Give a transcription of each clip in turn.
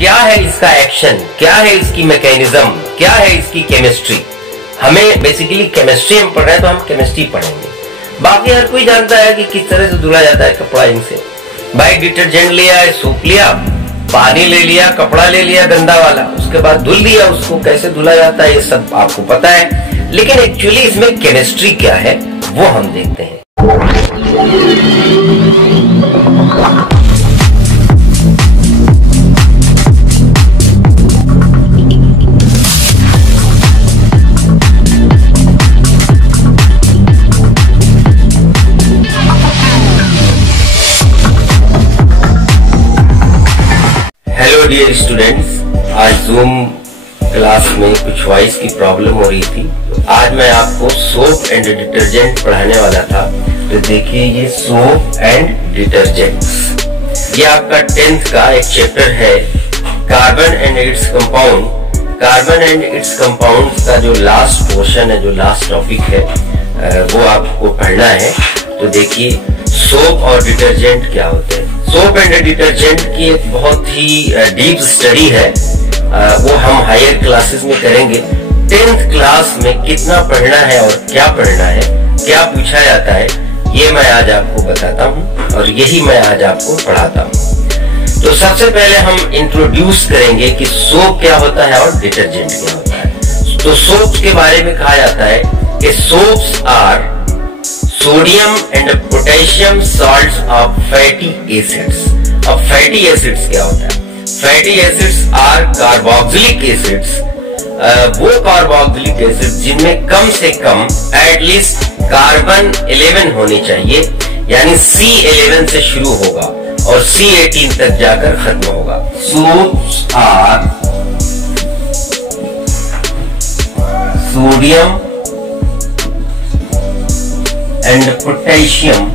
क्या है इसका एक्शन, क्या है इसकी मैकेनिज्म, क्या है इसकी केमिस्ट्री। हमें बेसिकली केमिस्ट्री हम पढ़ रहे हैं तो हम केमिस्ट्री पढ़ेंगे। बाकी हर कोई जानता है कि किस तरह से धुला जाता है कपड़ा इनसे। भाई डिटर्जेंट लिया, सूप लिया, पानी ले लिया, कपड़ा ले लिया गंदा वाला, उसके बाद धुल दिया उसको। कैसे धुला जाता है ये सब आपको पता है, लेकिन एक्चुअली इसमें केमिस्ट्री क्या है वो हम देखते हैं। हेलो डियर स्टूडेंट्स, आज जूम क्लास में कुछ वॉइस की प्रॉब्लम हो रही थी। आज मैं आपको सोप एंड डिटर्जेंट पढ़ाने वाला था। तो देखिए ये सोप एंड डिटर्जेंट्स, ये आपका 10th का एक चैप्टर है, carbon and its compound. Carbon and its compound का जो लास्ट पोर्शन है, जो लास्ट टॉपिक है, वो आपको पढ़ना है। तो देखिए सोप और डिटर्जेंट क्या होते हैं। सोप एंड डिटर्जेंट की एक बहुत ही डीप स्टडी है, वो हम हायर क्लासेस में करेंगे। 10th क्लास में कितना पढ़ना है और क्या पढ़ना है, क्या पूछा जाता है, ये मैं आज आपको बताता हूँ और यही मैं आज आपको पढ़ाता हूँ। तो सबसे पहले हम इंट्रोड्यूस करेंगे कि सोप क्या होता है और डिटर्जेंट क्या होता है। तो सोप्स के बारे में कहा जाता है कि soaps are sodium and potassium salts of fatty acids. अब फैटी एसिड्स क्या होता है? Fatty acids are carboxylic acids, वो कार्बोक्सिलिक एसिड जिनमें कम से कम एटलीस्ट कार्बन 11 होनी चाहिए, यानी C11 से शुरू होगा और C18 तक जाकर खत्म होगा। Soaps are sodium and potassium.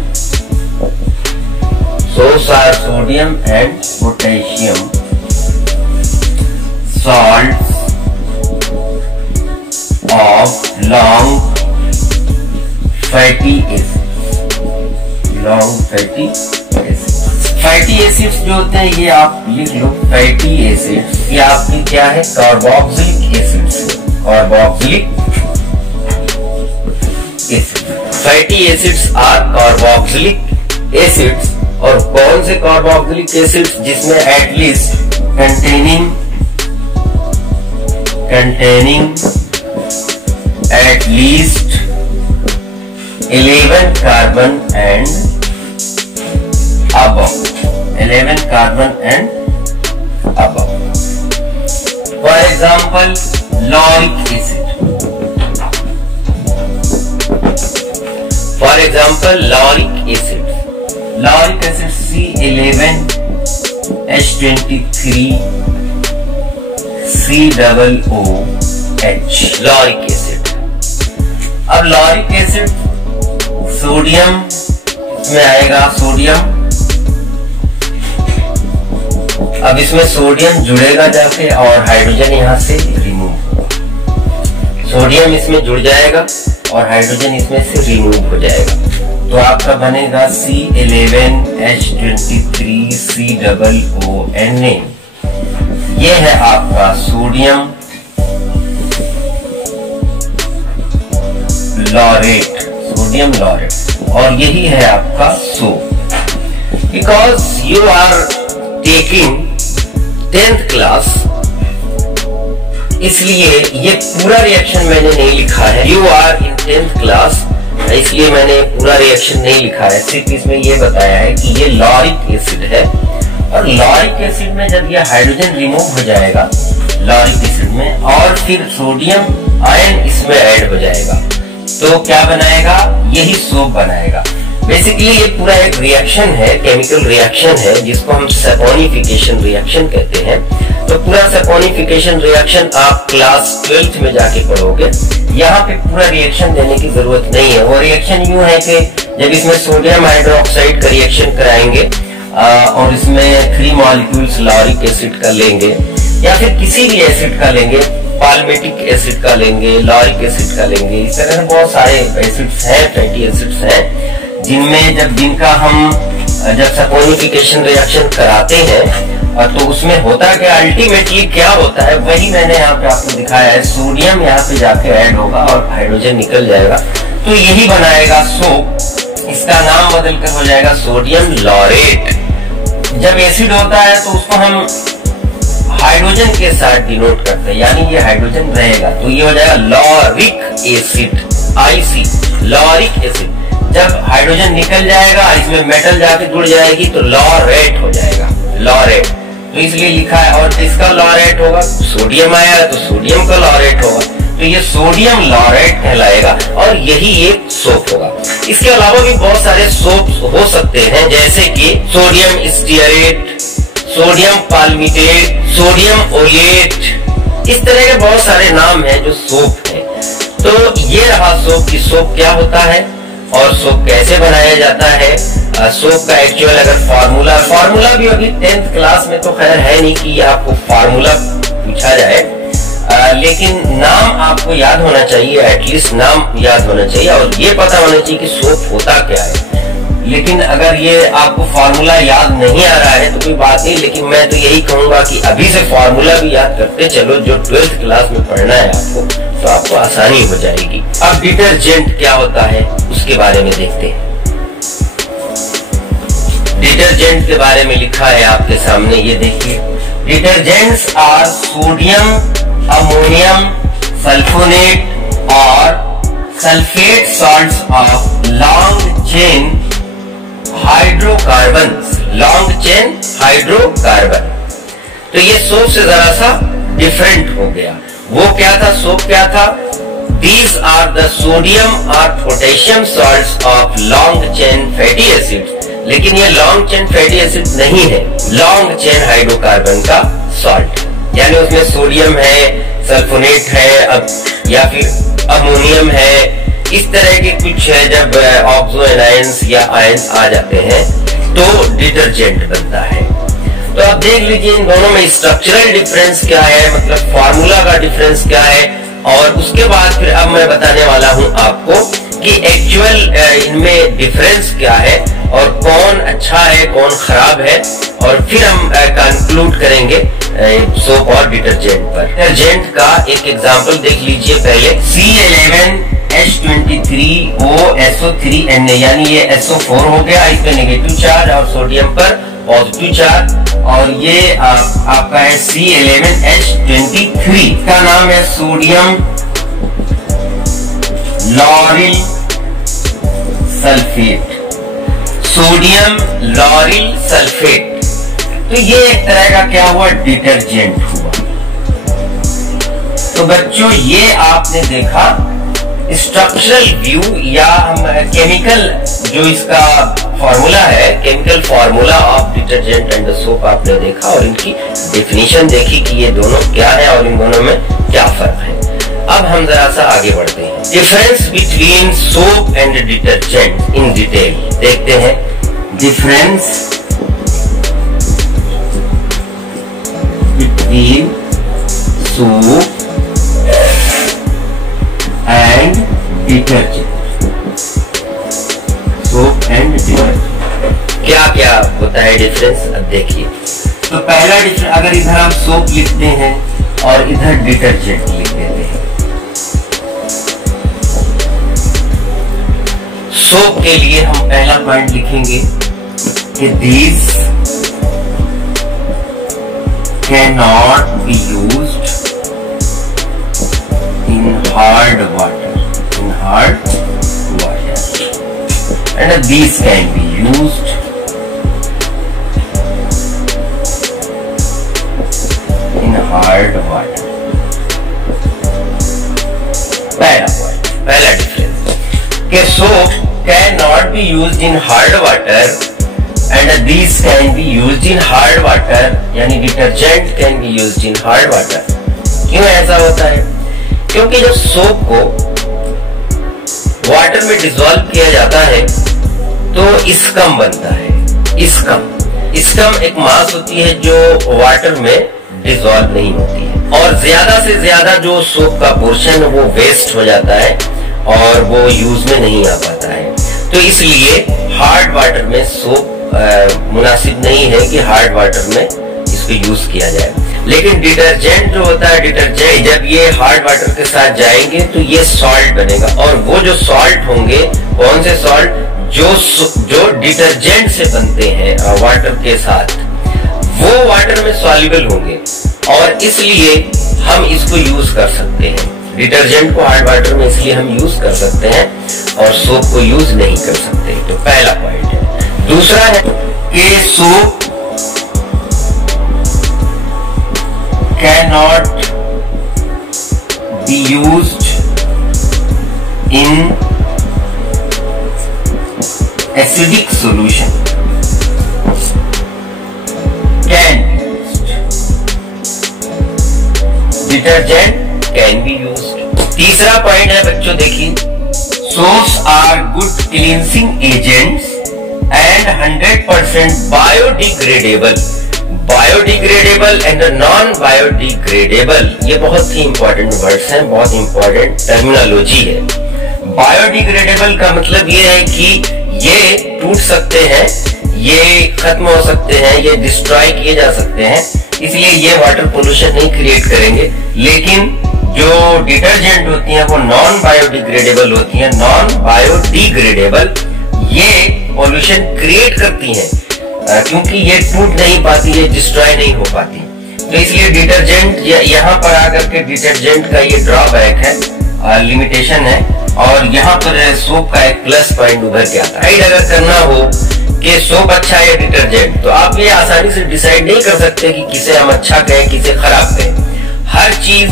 Source are sodium and potassium salts of long fatty acids. Long fatty acids. Fatty acids जो होते हैं ये आप लिख लो, fatty acids ये आपकी क्या है? Carboxylic acids. Carboxylic acid, fatty acids are carboxylic acids. और कौन से कार्बोक्सिलिक एसिड्स? जिसमें at least containing at least 11 carbon and above, 11 carbon and above. For example, lauric acid. For example, lauric acid. Lauric acid C11 H23 COOH. Lauric acid. अब lauric acid sodium इसमें आएगा, sodium. अब इसमें sodium जुड़ेगा जाके और hydrogen यहां से रिमूव होगा। सोडियम इसमें जुड़ जाएगा और हाइड्रोजन इसमें से रिमूव हो जाएगा। तो आपका बनेगा C11 H23 COONA। ये है आपका सोडियम लॉरेट, सोडियम लॉरेट, और यही है आपका soap. Because you are taking 10th class, इसलिए ये पूरा रिएक्शन मैंने नहीं लिखा है। You are in 10th class, इसलिए मैंने पूरा रिएक्शन नहीं लिखा है। सिर्फ इसमें ये बताया है कि ये लॉरिक एसिड है, और लॉरिक एसिड में जब ये हाइड्रोजन रिमूव हो जाएगा लॉरिक एसिड में, और फिर सोडियम आयन इसमें ऐड हो जाएगा, तो क्या बनाएगा? यही सोप बनाएगा। बेसिकली ये पूरा एक रिएक्शन है, केमिकल रिएक्शन है, जिसको हम सैपोनिफिकेशन रिएक्शन कहते हैं। तो पूरा सैपोनिफिकेशन रिएक्शन आप क्लास 12th में जाके पढ़ोगे। यहाँ पे पूरा रिएक्शन देने की जरूरत नहीं है। वो रिएक्शन यूं है कि जब इसमें सोडियम हाइड्रोक्साइड का रिएक्शन कराएंगे और इसमें 3 मॉलिक्यूल्स लॉरिक एसिड का लेंगे, या फिर किसी भी एसिड का लेंगे, पाल्मेटिक एसिड का लेंगे, लॉरिक एसिड का लेंगे, इस तरह से बहुत सारे एसिड्स हैं, फैटी एसिड्स हैं, जिनमें जब जिनका हम जब सपोनिफिकेशन रिएक्शन कराते हैं तो उसमें होता क्या, अल्टीमेटली क्या होता है वही मैंने यहाँ पे आपको दिखाया है। सोडियम यहाँ पे जाके ऐड होगा और हाइड्रोजन निकल जाएगा, तो यही बनाएगा सोप। इसका नाम बदल कर हो जाएगा सोडियम लॉरेट। जब एसिड होता है तो उसको हम हाइड्रोजन के साथ डिनोट करते हैं, यानी ये हाइड्रोजन रहेगा, तो ये हो जाएगा lauric acid, IC, lauric acid. जब हाइड्रोजन निकल जाएगा, इसमें मेटल जाके जुड़ जाएगी तो लॉरेट हो जाएगा, लॉरेट। तो इसलिए लिखा है, और इसका लॉरेट होगा, सोडियम आया है तो सोडियम का लॉरेट होगा, तो ये सोडियम लॉरेट कहलाएगा और यही एक सोप होगा। इसके अलावा भी बहुत सारे सोप्स हो सकते हैं, जैसे कि sodium stearate, sodium palmitate, sodium OLED, इस तरह के बहुत सारे नाम हैं जो सोप है। तो ये रहा सोप की सोप क्या होता है और सोप कैसे बनाया जाता है। सोप का एक्चुअल अगर फार्मूला भी अभी 10th क्लास में तो खैर है नहीं कि आपको फार्मूला पूछा जाए, लेकिन नाम आपको याद होना चाहिए, एटलीस्ट नाम याद होना चाहिए और ये पता होना चाहिए कि सोप होता क्या है। लेकिन अगर ये आपको फार्मूला याद नहीं आ रहा है तो कोई बात नहीं, लेकिन मैं तो यही कहूंगा कि अभी से फार्मूला भी याद करते चलो, जो 12th क्लास में पढ़ना है आपको, तो आपको आसानी हो जाएगी। अब डिटर्जेंट क्या होता है उसके बारे में देखते हैं। डिटर्जेंट के बारे में लिखा है आपके सामने, ये देखिए, detergents are sodium, ammonium, sulphonate और sulphate salts of long chain hydrocarbons, long chain hydrocarbon. तो ये सोप से जरा सा डिफरेंट हो गया। वो क्या था, सोप क्या था, दीज आर द सोडियम और potassium salts of long chain fatty acids, लेकिन ये लॉन्ग चेन फैटी एसिड नहीं है, लॉन्ग चेन हाइड्रोकार्बन का सॉल्ट, यानी उसमें सोडियम है, सल्फोनेट है, अब या फिर अमोनियम है, इस तरह के कुछ है। जब ऑक्सो एनायंस या आयंस आ जाते हैं तो डिटर्जेंट बनता है। तो आप देख लीजिए इन दोनों में स्ट्रक्चरल डिफरेंस क्या है, मतलब फार्मूला का डिफरेंस क्या है, और उसके बाद फिर अब मैं बताने वाला हूं आपको कि एक्चुअल इनमें डिफरेंस क्या है और कौन अच्छा है कौन खराब है, और फिर हम कंक्लूड करेंगे सोप और डिटर्जेंट पर। डिटर्जेंट का एक एग्जांपल देख लीजिए पहले, C11H23OSO3Na, यानी ये SO4 हो गया, इस पे नेगेटिव चार्ज और सोडियम पर पॉजिटिव चार्ज, और ये आपका है C11H23, का नाम है sodium lauryl sulphate, sodium lauryl sulphate. तो ये एक तरह का क्या हुआ, डिटर्जेंट हुआ। तो बच्चों ये आपने देखा स्ट्रक्चरल व्यू या केमिकल जो इसका फॉर्मूला है, chemical formula of detergent and soap आपने देखा और इनकी डेफिनेशन देखी कि ये दोनों क्या है और इन दोनों में क्या फर्क है। अब हम जरा सा आगे बढ़ते हैं, difference between soap and detergent in detail देखते हैं। Difference between soap and detergent, soap and detergent क्या क्या होता है डिफरेंस, अब देखिए। तो पहला डिफरेंस, अगर इधर हम सोप लिखते हैं और इधर डिटर्जेंट लिख देते हैं, सोप के लिए हम पहला पॉइंट लिखेंगे कि these cannot be used in hard water, and these can be used in hard water। पहला पॉइंट, पहला डिफरेंस कि soap cannot be used in hard water and these can be used in hard water, यानी detergent can be used in hard water। क्यों ऐसा होता है, क्योंकि जब सोप को वाटर में डिसॉल्व किया जाता है तो स्कम बनता है। स्कम एक मास होती है जो वाटर में डिसॉल्व नहीं होती है, और ज्यादा से ज्यादा जो सोप का पोर्शन है वो वेस्ट हो जाता है और वो यूज में नहीं आ पाता है। तो इसलिए हार्ड वाटर में सोप मुनासिब नहीं है कि हार्ड वाटर में इसको यूज किया जाए। लेकिन डिटर्जेंट जो होता है, डिटर्जेंट जब ये हार्ड वाटर के साथ जाएंगे तो ये सॉल्ट बनेगा, और वो जो सॉल्ट होंगे, कौन से सॉल्ट, जो डिटर्जेंट से बनते हैं वाटर के साथ, वो वाटर में सॉल्युबल होंगे, और इसलिए हम इसको यूज कर सकते हैं। डिटर्जेंट को हार्ड वाटर में इसलिए हम यूज कर सकते हैं और सोप को यूज नहीं कर सकते। तो पहला पॉइंट है। दूसरा है कि soap cannot be used in acidic solution. Detergent can be used. तीसरा पॉइंट है बच्चों, देखिए, soaps are good cleansing agents and 100% biodegradable. Biodegradable and non biodegradable, ये बहुत ही इंपॉर्टेंट वर्ड्स हैं, बहुत इंपॉर्टेंट टर्मिनोलॉजी है। बायोडिग्रेडेबल का मतलब ये है कि ये टूट सकते हैं, ये खत्म हो सकते हैं, ये डिस्ट्रॉय किए जा सकते हैं, इसलिए ये वाटर पोल्यूशन नहीं क्रिएट करेंगे। लेकिन जो डिटर्जेंट होती हैं वो नॉन बायोडिग्रेडेबल होती हैं, नॉन बायोडिग्रेडेबल, ये पोल्यूशन क्रिएट करती हैं क्योंकि ये टूट नहीं पाती, ये डिस्ट्रॉय नहीं हो पाती। तो इसलिए डिटर्जेंट, यहाँ पर आकर के डिटर्जेंट का ये ड्रॉबैक है, लिमिटेशन है, और यहाँ पर सोप का एक प्लस पॉइंट उभर के आता है। अगर करना हो कि सोप अच्छा है या डिटर्जेंट, तो आप ये आसानी से डिसाइड नहीं कर सकते कि किसे हम अच्छा कहें, किसे खराब कहें। हर चीज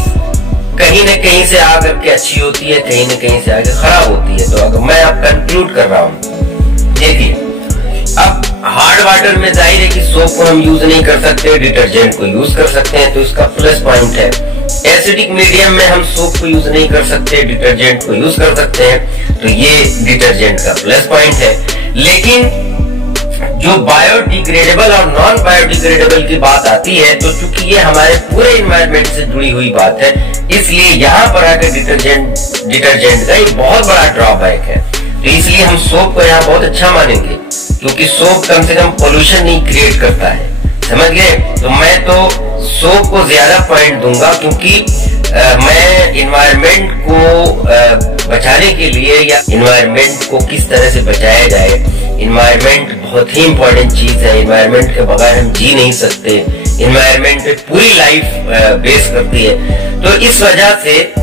कहीं न कहीं से आकर के अच्छी होती है, कहीं न कहीं से आकर खराब होती है। तो अगर मैं आप कंक्लूड कर रहा हूं, देखिए, अब हार्ड वाटर में जाहिर है कि सोप को हम यूज नहीं कर सकते, डिटर्जेंट को यूज कर सकते हैं, तो इसका प्लस पॉइंट है। एसिडिक मीडियम में हम सोप को यूज नहीं कर सकते, डिटर्जेंट को यूज कर सकते हैं, तो ये डिटर्जेंट का प्लस पॉइंट है। लेकिन जो बायोडिग्रेडेबल और नॉन बायोडिग्रेडेबल की बात आती है, तो चूंकि ये हमारे पूरे इन्वायरमेंट से जुड़ी हुई बात है, इसलिए यहाँ पर आकर डिटर्जेंट का एक बहुत बड़ा ड्रॉबैक है। तो इसलिए हम सोप को यहाँ बहुत अच्छा मानेंगे, क्योंकि सोप कम से कम पोल्यूशन नहीं क्रिएट करता है, समझ गए। तो मैं तो सोप को ज्यादा पॉइंट दूंगा, क्योंकि मैं इन्वायरमेंट को बचाने के लिए, या इन्वायरमेंट को किस तरह से बचाया जाए, इन्वायरमेंट बहुत ही इंपॉर्टेंट चीज है, इन्वायरमेंट के बगैर हम जी नहीं सकते, इन्वायरमेंट पे पूरी लाइफ बेस करती है। तो इस वजह से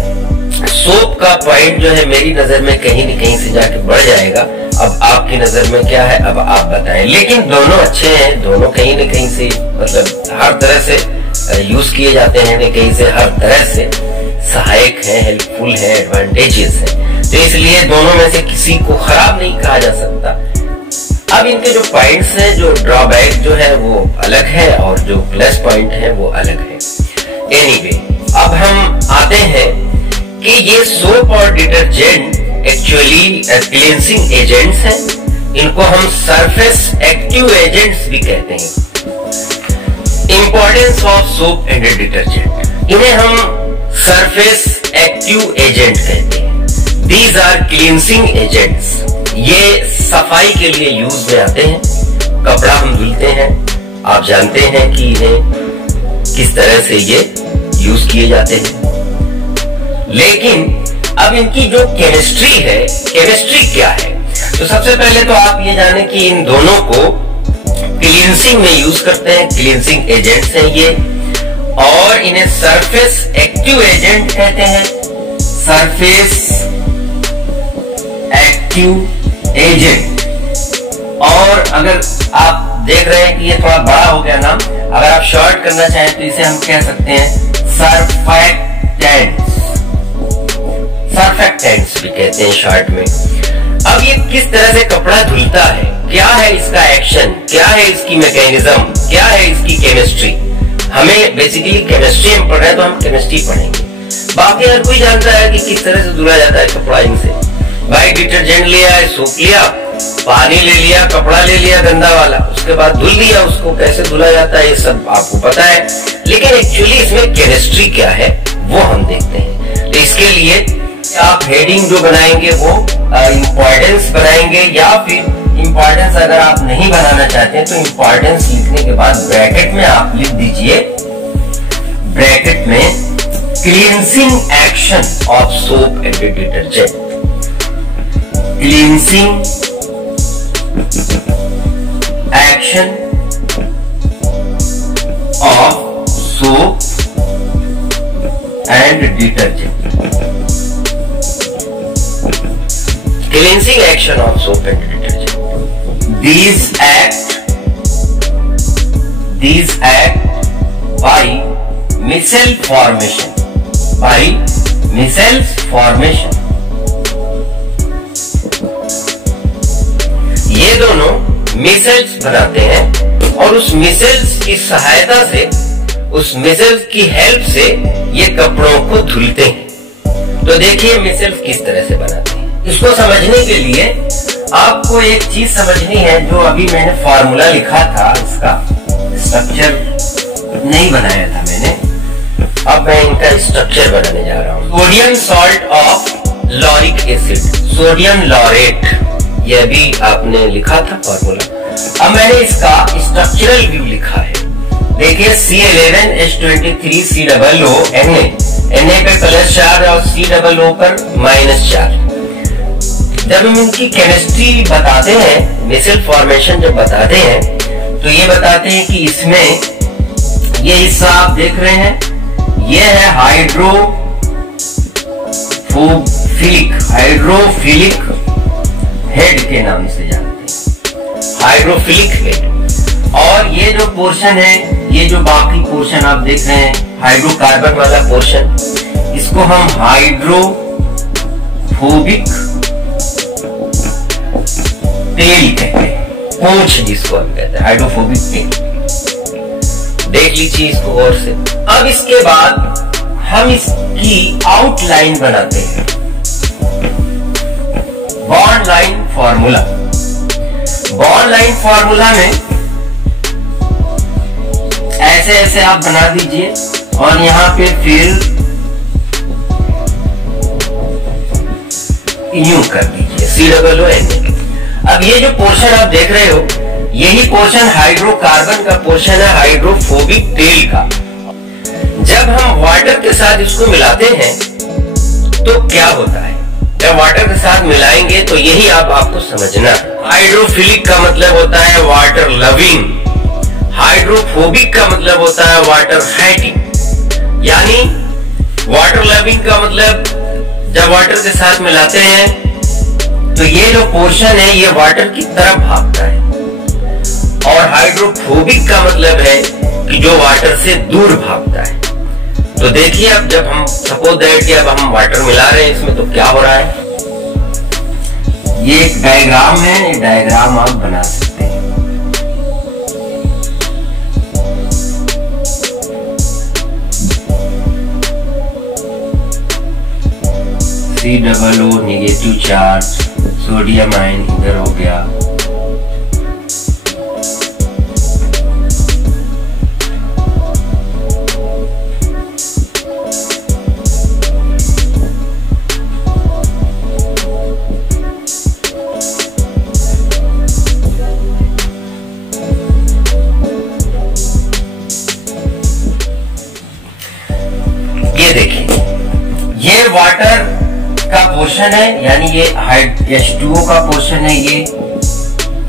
सोप का पॉइंट जो है मेरी नजर में कहीं न कहीं से जाके बढ़ जाएगा। अब आपकी नजर में क्या है, अब आप बताएं। लेकिन दोनों अच्छे हैं, दोनों कहीं न कहीं से, मतलब हर तरह से यूज किए जाते हैं, कहीं से हर तरह से सहायक है, हेल्पफुल है, एडवांटेजेस है। तो इसलिए दोनों में से किसी को खराब नहीं कहा जा सकता। अब इनके जो पॉइंट्स हैं, जो ड्रॉबैक जो है वो अलग है, और जो प्लस पॉइंट है वो अलग है। एनीवे, अब हम आते हैं कि ये सोप और डिटर्जेंट एक्चुअली क्लींसिंग एजेंट्स हैं। इनको हम सरफेस एक्टिव एजेंट्स भी कहते हैं। Importance of soap and detergent, इन्हें हम सरफेस एक्टिव एजेंट कहते हैं। These are cleansing agents. ये सफाई के लिए यूज में आते हैं। कपड़ा हम धुलते हैं, आप जानते हैं कि इन्हें किस तरह से ये यूज किए जाते हैं। लेकिन अब इनकी जो केमिस्ट्री है, केमिस्ट्री क्या है, तो सबसे पहले तो आप ये जाने कि इन दोनों को क्लींसिंग में यूज करते हैं, क्लींसिंग एजेंट्स हैं ये, और इन्हें सरफेस एक्टिव एजेंट कहते हैं। Surface active agent. और अगर आप देख रहे हैं कि ये थोड़ा बड़ा हो गया नाम, अगर आप शॉर्ट करना चाहें तो इसे हम कह सकते हैं सर्फेक्टेंट्स। सर्फेक्टेंट्स भी कहते हैं शॉर्ट में। अब ये किस तरह से कपड़ा धुलता है, क्या है इसका एक्शन, क्या है इसकी मैकेनिज्म, क्या है इसकी केमिस्ट्री। हमें बेसिकली केमिस्ट्री में पढ़ रहे हैं तो हम केमिस्ट्री पढ़ेंगे। बाकी हर कोई जानता है कि किस तरह से धुला जाता है कपड़ा इनसे। भाई डिटर्जेंट लिया है, सोप लिया, पानी ले लिया, कपड़ा ले लिया गंदा वाला, उसके बाद धुल दिया, उसको कैसे धुला जाता है ये सब आपको पता है। लेकिन एक्चुअली इसमें केमिस्ट्री क्या है वो हम देखते हैं। तो इसके लिए आप हेडिंग जो बनाएंगे वो इम्पोर्टेंस बनाएंगे, या फिर इम्पोर्टेंस अगर आप नहीं बनाना चाहते हैं तो इम्पोर्टेंस लिखने के बाद ब्रैकेट में आप लिख दीजिए, ब्रैकेट में cleansing action of soap and detergent, cleansing action of soap and detergent, cleansing action of soap and detergent. These act by micelle formation. By micelles formation. ये दोनों मिसेल्स बनाते हैं और उस मिसेल्स की सहायता से, उस मिसेल्स की हेल्प से ये कपड़ों को धुलते हैं। तो देखिए मिसेल्स किस तरह से बनाते हैं। इसको समझने के लिए आपको एक चीज समझनी है, जो अभी मैंने फॉर्मूला लिखा था, इसका स्ट्रक्चर नहीं बनाया था मैंने, अब मैं इनका स्ट्रक्चर बनाने जा रहा हूँ। Sodium salt of lauric acid, sodium laureate, ये भी आपने लिखा था फॉर्मूला। अब मैंने इसका स्ट्रक्चरल व्यू लिखा है। देखिए C11H23 COO Na पे +4 और COO पर -4। जब हम इनकी केमिस्ट्री बताते हैं, मिसेल फॉर्मेशन जब बताते हैं, तो ये बताते हैं कि इसमें ये हिस्सा आप देख रहे हैं, ये है हाइड्रोफिलिक हेड के नाम से जानते हैं, हाइड्रोफिलिक हेड। और ये जो पोर्शन है, ये जो बाकी पोर्शन आप देख रहे हैं हाइड्रोकार्बन वाला पोर्शन, इसको हम हाइड्रोफोबिक तेल कहते हैं, पूंछ जिसको हम कहते हैं, हाइड्रोफोबिक तेल। देख लीजिए इसको गौर से। अब इसके बाद हम इसकी आउटलाइन बनाते हैं, bond line formula. Bond line formula में ऐसे ऐसे आप बना दीजिए और यहां पे फिर यूं कर दीजिए COO। अब ये जो पोर्शन आप देख रहे हो, यही पोर्शन हाइड्रोकार्बन का पोर्शन है, हाइड्रोफोबिक तेल का। जब हम वाटर के साथ इसको मिलाते हैं तो क्या होता है, जब वाटर के साथ मिलाएंगे तो यही आपको समझना है। हाइड्रोफिलिक का मतलब होता है वाटर लविंग, हाइड्रोफोबिक का मतलब होता है वाटर हेटिंग। यानी वाटर लविंग का मतलब जब वाटर के साथ मिलाते हैं तो ये जो पोर्शन है ये वाटर की तरफ भागता है, और हाइड्रोफोबिक का मतलब है कि जो वाटर से दूर भागता है। तो देखिए अब जब हम सपोज दैट कि अब हम वाटर मिला रहे हैं इसमें, तो क्या हो रहा है, ये एक डायग्राम है, ये डायग्राम आप बना सकते हैं। COO negative charge, sodium ion इधर हो गया, ये देखिए ये वाटर का पोर्शन है, यानी ये H2O का पोर्शन है, ये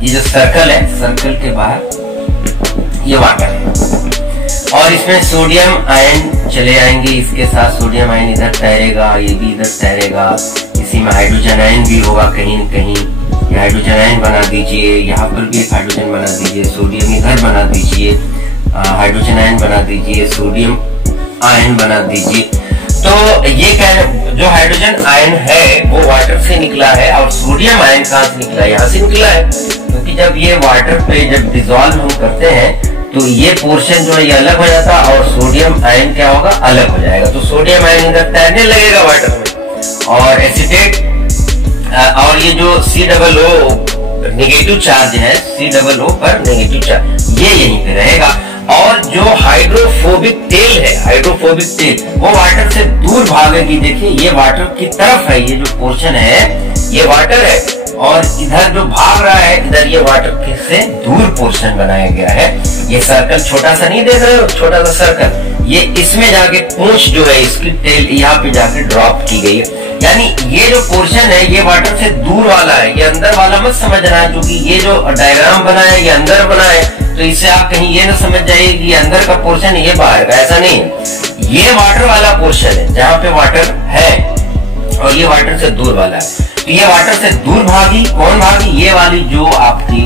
जो सर्कल है, सर्कल के बाहर ये वाटर है, और इसमें सोडियम आयन चले आएंगे, इसके साथ सोडियम आयन इधर तैरेगा, ये भी इधर तैरेगा, इसी में हाइड्रोजन आयन भी होगा कहीं न कहीं, ये हाइड्रोजन आयन बना दीजिए, यहाँ पर भी एक हाइड्रोजन बना दीजिए, सोडियम इधर बना दीजिए, हाइड्रोजन आयन बना दीजिए, सोडियम आयन बना दीजिए। तो ये जो हाइड्रोजन आयन है वो वाटर से निकला है, और सोडियम आयन कहाँ से निकला है, यहाँ से निकला है, क्योंकि जब ये वाटर पे जब डिसॉल्व हम करते हैं तो ये पोर्शन जो है ये अलग हो जाता है, और सोडियम आयन क्या होगा, अलग हो जाएगा। तो सोडियम आयन इधर तैरने लगेगा वाटर में, और एसिटेट, और ये जो COO नेगेटिव चार्ज है, COO पर नेगेटिव चार्ज, ये यहीं पे रहेगा। और जो हाइड्रोफोबिक टेल है, हाइड्रोफोबिक टेल वो वाटर से दूर भागेगी। देखिए ये वाटर की तरफ है, ये जो पोर्शन है ये वाटर है, और इधर जो भाग रहा है इधर ये वाटर से दूर पोर्शन बनाया गया है। ये सर्कल छोटा सा नहीं देख रहे हो, छोटा सा सर्कल, ये इसमें जाके पूंछ जो है इसकी टेल यहाँ पे जाके ड्रॉप की गई है। यानी ये जो पोर्शन है ये वाटर से दूर वाला है, ये अंदर वाला मत समझना है, क्योंकि ये जो डायग्राम बना है ये अंदर बना है, तो इससे आप कहीं ये ना समझ जाइए कि ये अंदर का पोर्शन है ये बाहर का, ऐसा नहीं है। ये वाटर वाला पोर्शन है जहाँ पे वाटर है, और ये वाटर से दूर वाला है। तो ये वाटर से दूर भागी, कौन भागी? ये वाली जो आपकी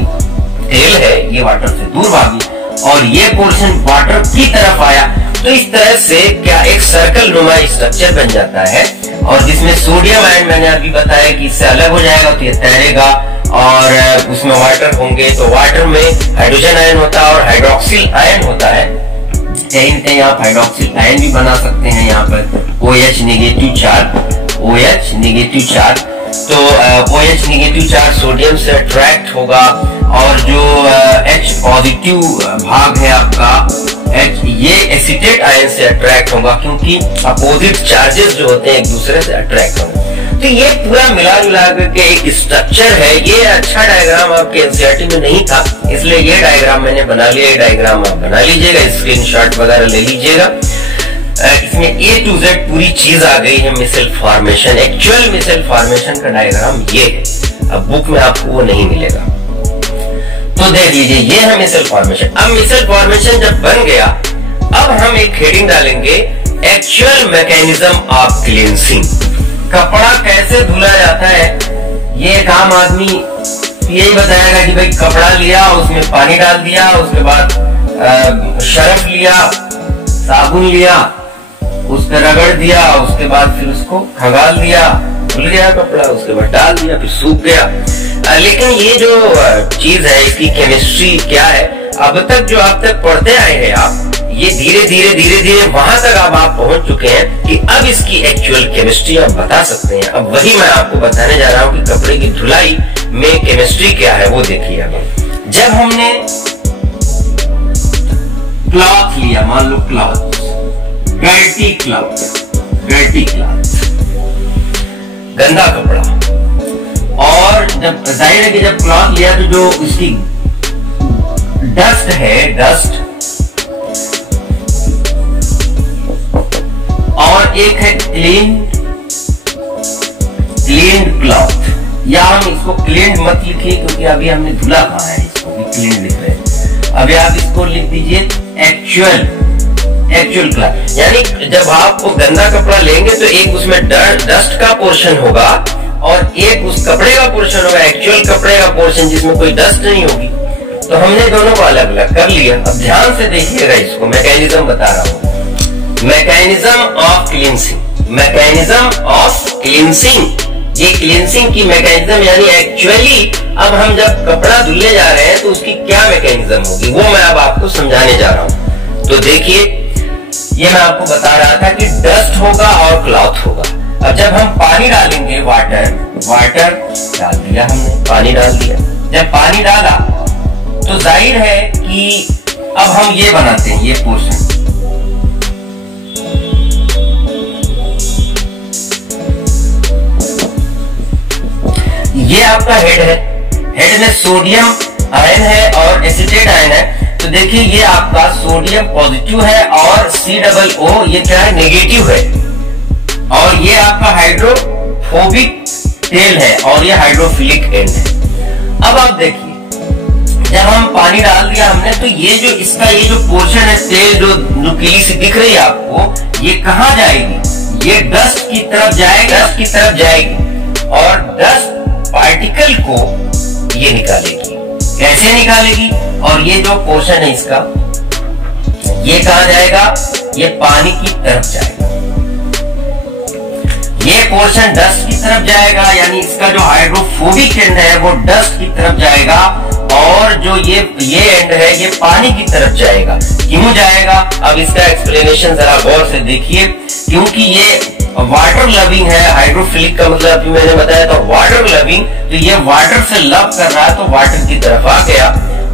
टेल है ये वाटर से दूर भागी, और ये पोर्शन वाटर की तरफ आया। तो इस तरह से क्या एक सर्कल नुमा स्ट्रक्चर बन जाता है, और जिसमें सोडियम आयन मैंने अभी बताया कि इससे अलग हो जाएगा तो ये तैरेगा, और उसमें वाटर होंगे, तो वाटर में हाइड्रोजन आयन होता है और हाइड्रोक्सिल आयन होता है। कहीं न कहीं आप हाइड्रोक्सिल आयन भी बना सकते हैं, यहाँ पर OH negative charge, OH negative charge. तो OH नेगेटिव चार्ज सोडियम से अट्रैक्ट होगा, और जो H पॉजिटिव भाग है आपका H, ये एसिटेट आयन से अट्रैक्ट होगा, क्योंकि अपोजिट चार्जेस जो होते हैं एक दूसरे से अट्रैक्ट होंगे। तो ये पूरा मिला जुला के एक स्ट्रक्चर है। ये अच्छा डायग्राम आपके एनसीईआरटी में नहीं था, इसलिए ये डायग्राम मैंने बना लिया। ये डायग्राम आप बना लीजिएगा, स्क्रीनशॉट वगैरह ले लीजिएगा। इसमें A to Z पूरी चीज आ गई है। Micelle formation, actual micelle formation का डायग्राम ये है, अब बुक में आपको वो नहीं मिलेगा। तो देख लीजिए ये है मिसेल फॉर्मेशन। अब मिसेल फॉर्मेशन जब बन गया, अब हम एक हेडिंग डालेंगे, एक्चुअल मैकेनिज्म ऑफ क्लींसिंग। कपड़ा कैसे धुला जाता है, ये एक आम आदमी यही बताएगा कि भाई कपड़ा लिया, उसमें पानी डाल दिया, उसके बाद शर्फ लिया, साबुन लिया, उस पर रगड़ दिया, उसके बाद फिर उसको खंगाल दिया, धुल गया कपड़ा, उसके बाद डाल दिया, फिर सूख गया। लेकिन ये जो चीज है इसकी केमिस्ट्री क्या है, अब तक जो आप तक पढ़ते आए हैं आप, ये धीरे धीरे वहां तक अब आप पहुंच चुके हैं कि अब इसकी एक्चुअल केमिस्ट्री आप बता सकते हैं। अब वही मैं आपको बताने जा रहा हूँ कि कपड़े की धुलाई में केमिस्ट्री क्या है वो देखिए। अब जब हमने क्लॉथ लिया, मान लो क्लॉथ, डर्टी क्लॉथ, गंदा कपड़ा, और जब जाहिर है कि जब क्लॉथ लिया तो जो इसकी डस्ट है, डस्ट, और एक है क्लीन क्लॉथ, या हम इसको क्लीन मत लिखिए क्योंकि अभी हमने धुला कहा है, इसको भी क्लीन लिख रहे हैं। अभी आप इसको लिख दीजिए एक्चुअल क्लॉथ। यानी जब आप वो गंदा कपड़ा लेंगे तो एक उसमें डस्ट का पोर्शन होगा और एक उस कपड़े का पोर्शन होगा, एक्चुअल कपड़े का पोर्शन जिसमें कोई डस्ट नहीं होगी। तो हमने दोनों को अलग अलग कर लिया। अब ध्यान से देखिएगा इसको, मैकेनिज्म बता रहा हूं, mechanism of cleansing, mechanism of cleansing. ये क्लींसिंग की मैकेनिज्म यानी एक्चुअली अब हम जब कपड़ा धुलने जा रहे हैं तो उसकी क्या मैकेनिज्म होगी वो मैं अब आपको समझाने जा रहा हूं। तो देखिए ये मैं आपको बता रहा था कि डस्ट होगा और क्लॉथ होगा। अब जब हम पानी डालेंगे, वाटर डाल दिया हमने, पानी डाल दिया। जब पानी डाला तो जाहिर है कि अब हम ये बनाते हैं, ये पोर्शन, ये आपका हेड है। हेड में सोडियम आयन है और एसिटेट आयन है। तो देखिए ये आपका सोडियम पॉजिटिव है और COO ये क्या है, नेगेटिव है। और ये आपका हाइड्रोफोबिक टेल है और ये हाइड्रोफिलिक एंड है। अब आप देखिए जब हम पानी डाल दिया हमने तो ये जो इसका ये जो पोर्शन है, टेल जो नुकीली से दिख रही है आपको, ये कहाँ जाएगी, ये डस्ट की तरफ जाएगी, और डस्ट पार्टिकल को ये निकालेगी। कैसे निकालेगी, और ये जो पोर्शन है इसका, ये कहां जाएगा, ये पानी की तरफ जाएगा। ये पोर्शन डस्ट की तरफ जाएगा, यानी इसका जो हाइड्रोफोबिक एंड है वो डस्ट की तरफ जाएगा, और जो ये एंड है ये पानी की तरफ जाएगा। क्यों जाएगा, अब इसका एक्सप्लेनेशन जरा गौर से देखिए। क्योंकि ये वाटर लविंग है, हाइड्रोफिलिक का मतलब अभी मैंने बताया था वाटर लविंग, तो ये वाटर से लव कर रहा है तो वाटर की तरफ आ गया।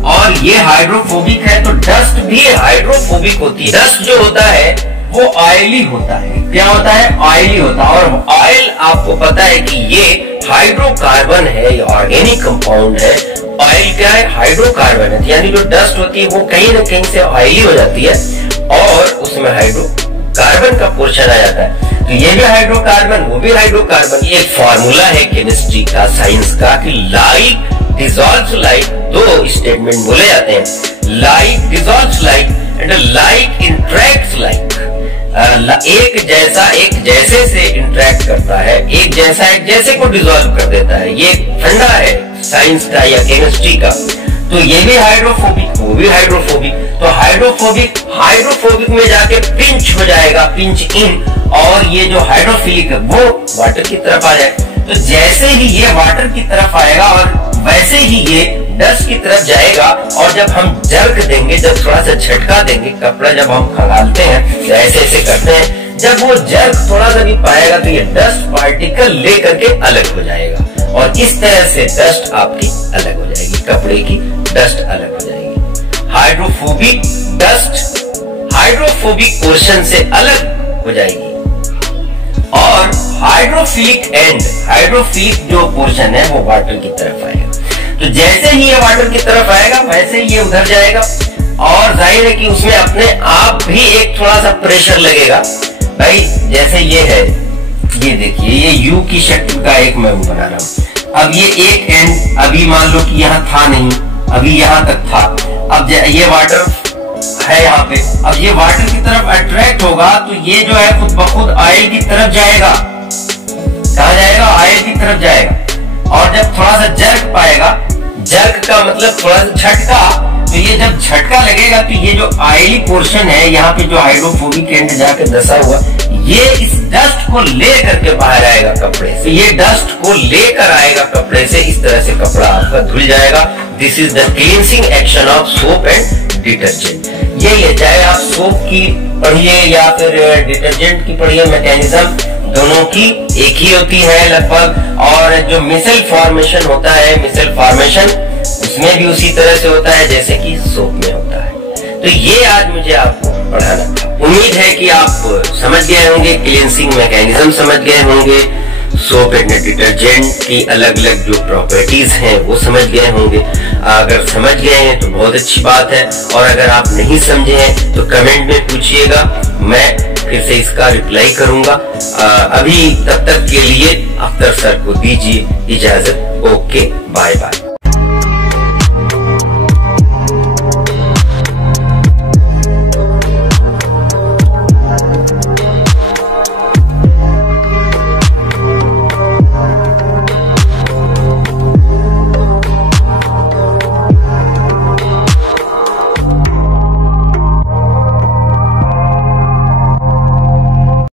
और ये हाइड्रोफोबिक है, तो डस्ट भी हाइड्रोफोबिक होती है। डस्ट जो होता है वो ऑयली होता है। क्या होता है? ऑयली होता है। और ऑयल आपको पता है कि ये हाइड्रोकार्बन है, ये ऑर्गेनिक कंपाउंड है। ऑयल क्या है? हाइड्रोकार्बन है, यानी जो डस्ट होती है वो कहीं ना कहीं से ऑयली हो जाती है और उसमें हाइड्रोकार्बन का पोर्शन आ जाता है। तो ये भी हाइड्रोकार्बन, वो भी हाइड्रोकार्बन। ये एक फॉर्मूला है केमिस्ट्री का, साइंस का, कि लाइक डिसॉल्व्स लाइक। दो स्टेटमेंट बोले जाते हैं, like dissolves like and like interacts like. एक जैसा एक जैसे से इंटरेक्ट करता है, एक जैसा एक जैसे को डिसॉल्व कर देता है। ये फंडा है साइंस का या केमिस्ट्री का। तो ये भी हाइड्रोफोबिक, वो भी हाइड्रोफोबिक। तो हाइड्रोफोबिक में जाके पिंच हो जाएगा, पिंच इन, और ये जो हाइड्रोफिलिक है वो वाटर की तरफ आ जाए। तो जैसे ही ये वाटर की तरफ आएगा और वैसे ही ये डस्ट की तरफ जाएगा। और जब हम जर्क देंगे, जब थोड़ा सा झटका देंगे, कपड़ा जब हम खंगालते हैं तो ऐसे ऐसे करते हैं, जब वो जर्क थोड़ा सा भी पाएगा तो ये डस्ट पार्टिकल लेकर के अलग हो जाएगा। और इस तरह से डस्ट आपकी अलग हो जाएगी, कपड़े की डस्ट अलग हो जाएगी। हाइड्रोफोबिक डस्ट हाइड्रोफोबिक पोर्शन से अलग हो जाएगी। और हाइड्रोफिलिक जो पोर्शन है वो वाटर की तरफ आएगा। तो जैसे ही ये वाटर की तरफ आएगा वैसे ही ये उधर जाएगा। और जाहिर है कि उसमें अपने आप भी एक थोड़ा सा प्रेशर लगेगा। भाई जैसे ये है, ये देखिए, ये यू की शक्ल का एक मैं बना रहा हूं। अब ये एक एंड अभी मान लो कि यहाँ था नहीं, अभी यहाँ तक था। अब ये वाटर है यहाँ पे, अब ये वाटर की तरफ अट्रैक्ट होगा तो ये जो है खुद ब खुद ऑयल की तरफ जाएगा। कहाँ जाएगा? ऑयल की तरफ जाएगा। और जब थोड़ा सा जर्क पाएगा, जर्क का मतलब थोड़ा सा झटका, तो ये जब झटका लगेगा तो ये जो ऑयली पोर्शन है यहाँ पे जो हाइड्रोफोबिक एंड जाके दसा हुआ, ये इस डस्ट को ले करके बाहर आएगा कपड़े से। ये डस्ट को लेकर आएगा कपड़े से, इस तरह से कपड़ा आपका धुल जाएगा। This is the cleansing action of soap and detergent. यही है, चाहे आप सोप की पढ़िए या फिर डिटर्जेंट की पढ़िए, मैकेनिज्म दोनों की एक ही होती है लगभग। और जो मिसल फॉर्मेशन होता है, मिसल फॉर्मेशन उसमें भी उसी तरह से होता है जैसे कि सोप में होता है। तो ये आज मुझे आपको पढ़ाना था। उम्मीद है कि आप समझ गए होंगे, क्लींसिंग मैकेनिज्म समझ गए होंगे, सोप एंड डिटर्जेंट की अलग अलग जो प्रॉपर्टीज हैं वो समझ गए होंगे। अगर समझ गए हैं तो बहुत अच्छी बात है, और अगर आप नहीं समझे हैं तो कमेंट में पूछिएगा, मैं फिर से इसका रिप्लाई करूंगा। अभी तब तक के लिए अख्तर सर को दीजिए इजाजत। Okay, bye bye.